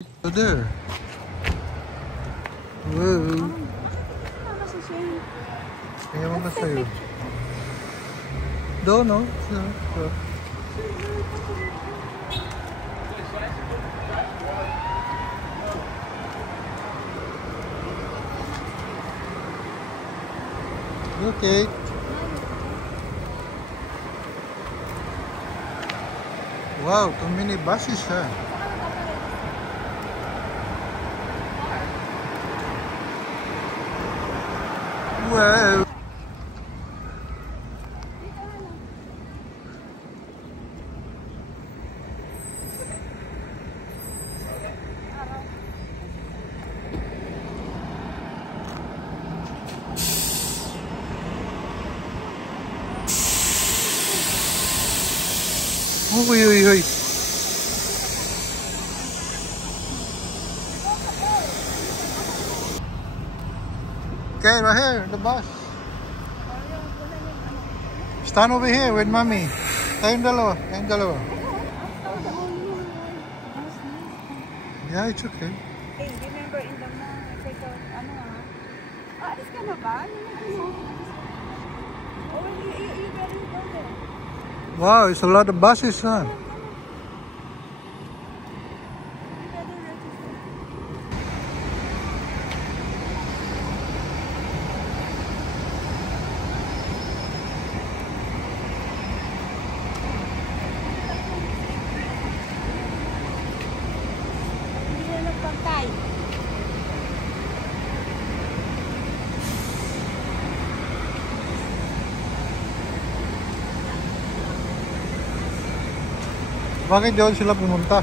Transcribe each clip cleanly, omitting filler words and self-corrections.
Oh, there. Whoa. Kaya mo ba sa'yo? Doon, no? So. Okay. Wow, too many buses, huh? Wow. Uy, uy, uy. Okay, right here, the bus. Stand over here with mommy. Tayong dalawa, tayong dalawa. Yeah, it's okay. Hey, remember in the mall, take a, alis ka na ba? Oh, you better go there. Wow, it's a lot of buses, huh? Bakit doon sila pumunta?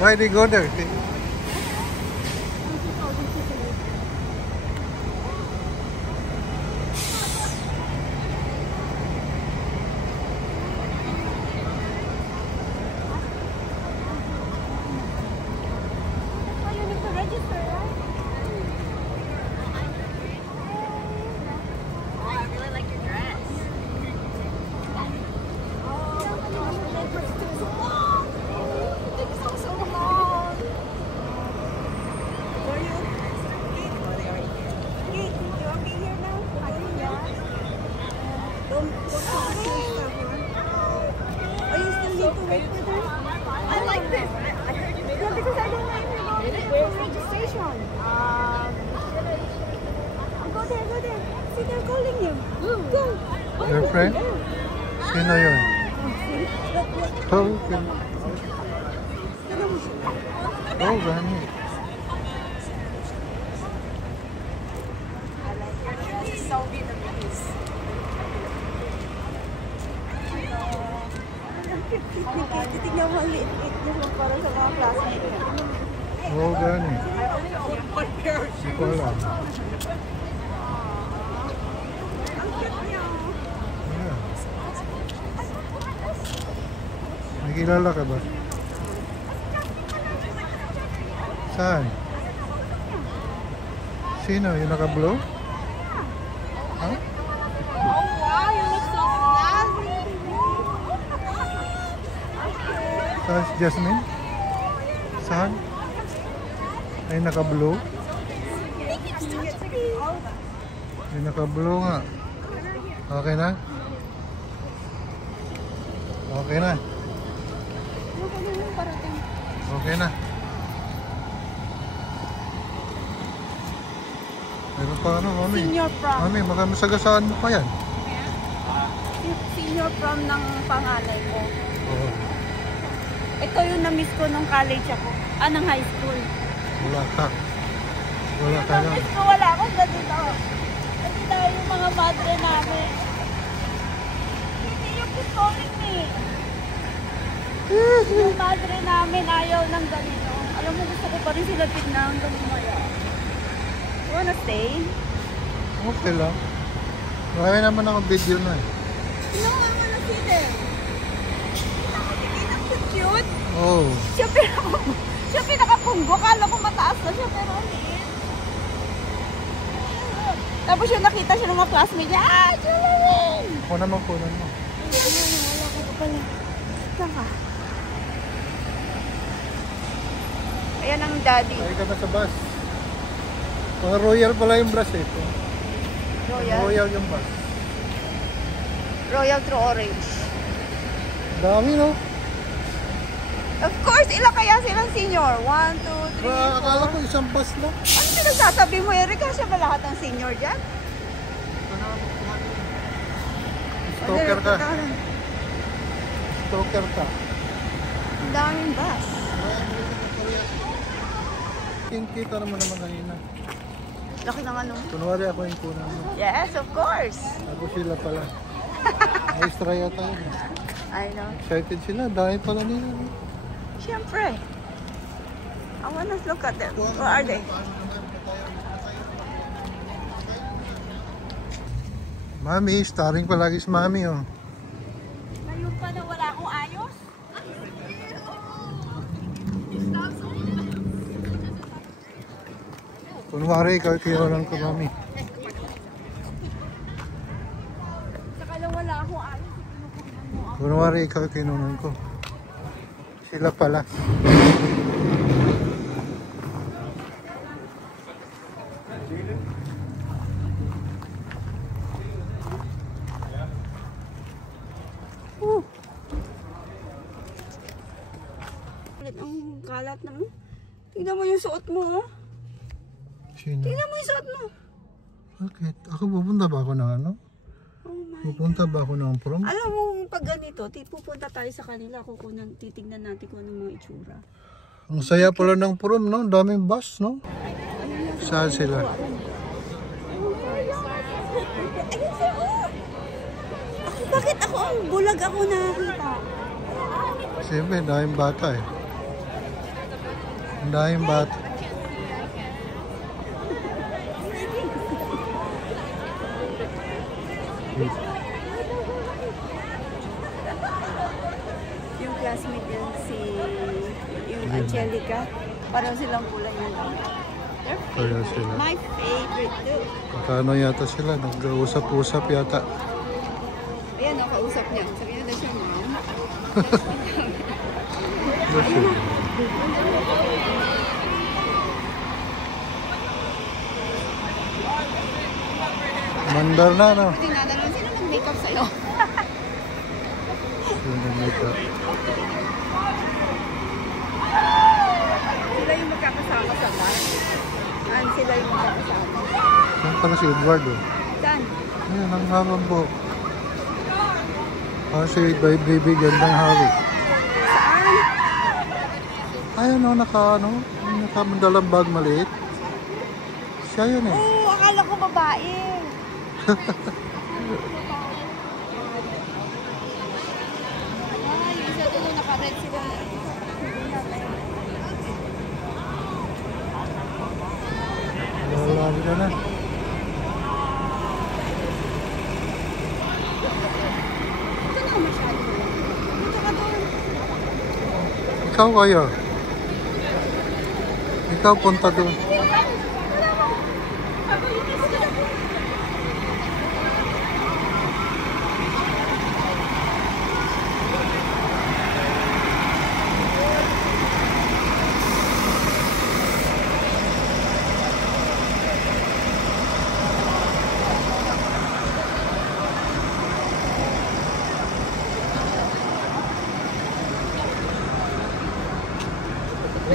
Why they go there? I like this. Yeah, because I don't like registration. Go there. See, they're calling you. Go. Your friend? Sino yun? Oh, okay. Oh, gani. So Vietnamese. Titignan mo ang liit mo para sa mga classmates. Oh, gani. Hindi ko alam. Yeah. Nakilala ka ba? Saan? Sino? Yung naka-blue? Huh? Oh wow, you look so snazzy. Saan si Jasmine? Saan? Ay, naka-blue? Ay, naka-blue nga. Okay na? Okay na? Okay na? Meron pa ano, mami? Senior prom. Mami, masagasaan mo pa yan. Senior prom ng panganay ko. Oo. Ito yung na-miss ko nung college ako. Ng high school. Wala ka. Wala ka lang. Na-miss ko, wala akong ganito. Kasi tayo yung mga madre namin. Hindi yung calling me. Yung madre namin ayaw ng ganito. Alam mo, gusto ko pa rin sila tignan hanggang umaya. You wanna stay? Okay lang. Marami naman akong video na eh. No, I wanna see them. Cute. Oh. Siya pinakapunggo. Kala ko mataas na siya pero liit. Tapos yung nakita siya ng mga classmates niya, Jermaine! Kunan mo. Wala ko pala. Saan ka? Ayan ang daddy. Ay ka na sa bus. Mga Royal pala yung bus eh. Royal? Royal yung bus. Royal True Orange. Dami no? Of course, ilan kaya silang senior? 1, 2, 3, 4. Akala ko isang bus lang. Ano pinagsasabi mo, Eric? Kasi ba lahat ng senior dyan? Stalker ka. Stalker ka. Ang daming bus. Kita naman kanina. Laki ng ano? Kunwari ako yung kunan mo. Yes, of course. Ako sila pala. Ayos try yata yun. I know. Excited sila. Dahil pala nila. Siyempre. I wanna look at them. Where are they? Mami, starring palagi si Mami oh. Ngayon pa na wala akong ayos? Kunwari ikaw kinunan ko Mami. Saka lang wala akong ayos. Kunwari ikaw kinunan ko. Sila pala. Ang kalat na mo. Tingnan mo yung suot mo, oh. Sino? Tingnan mo yung suot mo. Bakit? Ako pupunta ba ako ng ano? Oh my. Pupunta ba ako ng prom? Alam mo, pag ganito, pupunta tayo sa kanila, titignan natin kung anong mga itsura. Ang saya pala ng prom, no? Ang daming bus, no? Saan sila? Bakit ako ang bulag ako nakakita? Siyempre, daming bata eh. Ang daming bata. Yung classmate din yung Angelica, parang silang kulay yung Kaya sila. my favorite too. Magkano yata sila? Nag-usap-usap yata. Ayan, nakausap niya. Sabi na siya, ma'am. Mandar na, no? Tinatanong, sino nag-makeup sa'yo? Sino nag-makeup? Sila yung magkakasama sa bus. Sila yung magkakasama. Saan pala si Edward, oh? Saan? Ayan, ang habang buhok. Si baby, gandang hawik. Saan? Ayun, no, nakamandalang bag maliit. Siya yun, eh. Oo, akala ko babae. Yung isa doon naka-red sila. Lalaki ka na. Ito na masyado. Dito ka doon. Ikaw kayo. Ikaw punta doon.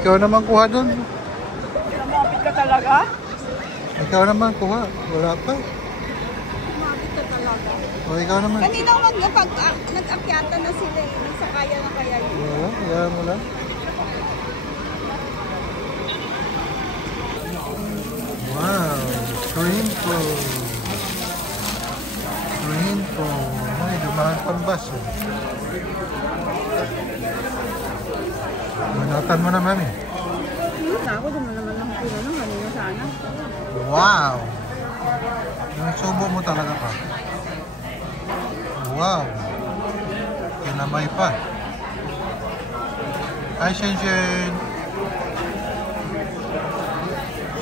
Ikaw naman kuha doon. Lumapit ka talaga? Ikaw naman kuha. Wala pa. Lumapit ka talaga. O ikaw naman. Kanina nag-akyata na sila eh. Nagsakaya na kaya yun. Wala. Kaya mo lang. Wow. Shrimpo. Shrimpo. Ay, dumaan pang bus. Oh. Manatan mo na, Mami. Ako din mo naman ng pinanong kanina sana. Wow! Yung subo mo talaga pa. Wow! Kinamay pa. Ay, Shenshen!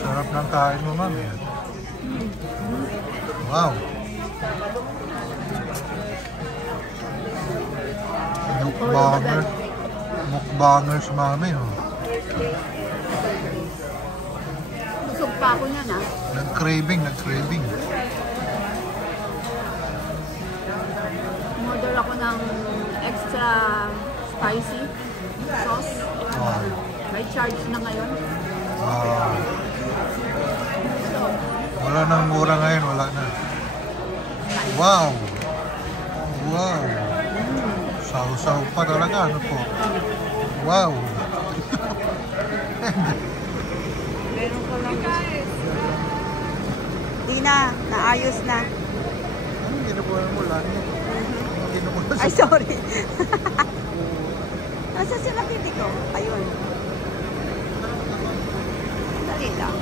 Sarap ng kain mo, Mami. Wow. Mukbanger. Mukbanger si mami, oh. Busog pa ako niyan, ah. Nag-craving. Order ako ng extra spicy sauce. Oh. May charge na ngayon. Wala nang mura ngayon, wala na. Wow! Wow! Saw-saw pa talaga, ano po? Wow! Meron ko lang. Di na, naayos na. Anong ginabuhan mo lang? Ay, sorry. Nasa sila titi ko? Ayun. Dali lang.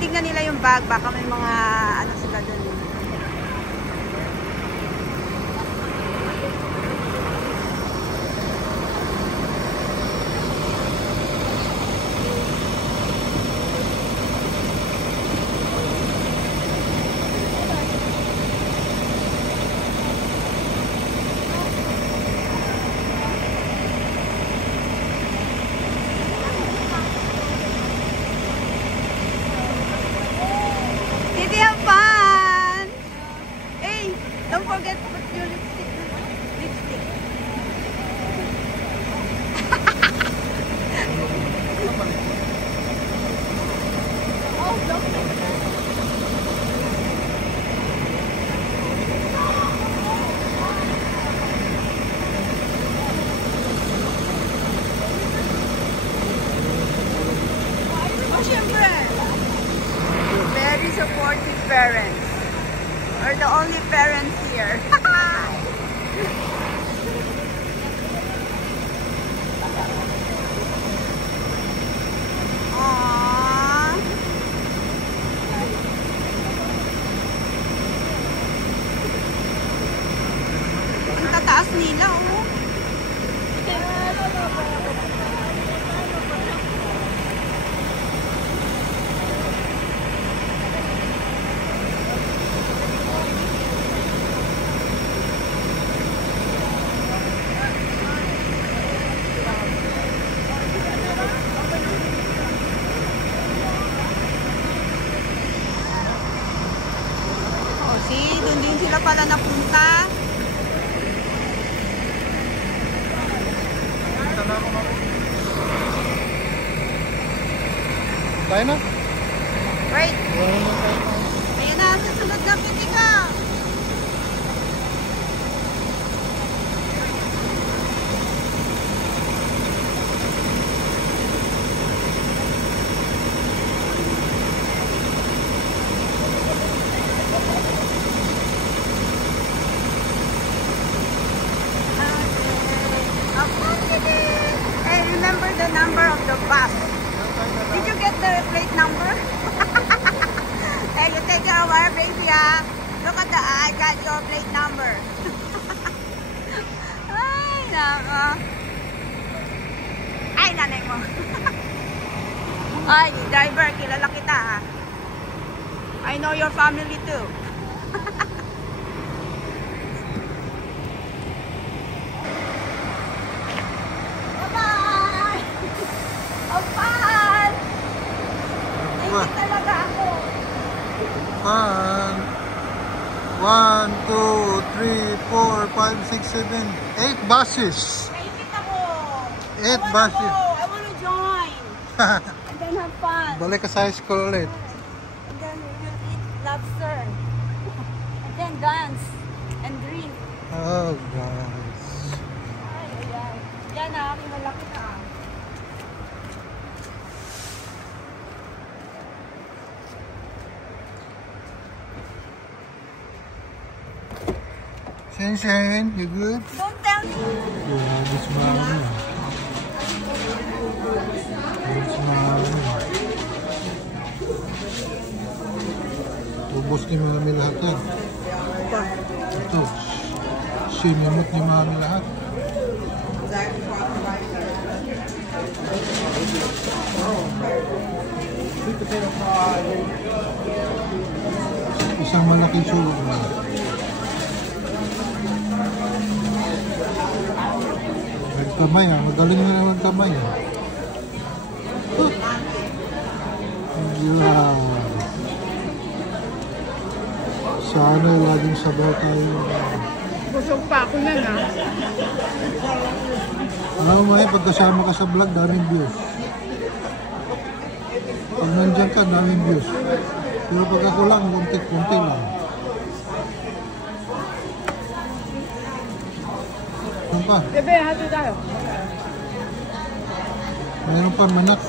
Titignan nila yung bag. Baka may mga ano sila dun. Have fun! Hey, don't forget to put your lipstick. Oh, don't. Oh, syempre. Very supportive parents. We're the only parents here. Aww. Ang tataas nila, oh. See, doon din sila pala napunta. Tayo na? Wait. Ayan na, susunod na pitika. Hey, remember the number of the bus. Did you get the plate number? Hey, you take your wire, baby, ah. Look at the I got your plate number. Ay, nako. Ay, nanay mo. Ay, driver, kilala kita, ah. I know your family too. Fun. 1, 2, 3, 4, 5, 6, 7, 8 buses. 8 buses. I want to join. And then have fun. Balik ka sa high school ulit. And then we will eat lobster. And then dance and drink. Oh, guys. Ay. Yan na, aking malaki na. Shane, you good? Don't tell me. Yeah, this man. This man. Ubos ni Mami lahat yan. Ito. Sinimot ni Mami lahat. Isang malaking sulok na. Nagkamay ah, magaling na naman kamay. Yeah. Sana laging sabaw tayo. Busog pa ako na na. Ano mo pagkasama ka sa vlog, daming views. Pag nandiyan ka, daming views. Pero pag ako lang, kunti-kunti lang. Ano pa? Bebe, hati tayo. Mayroon pa manak.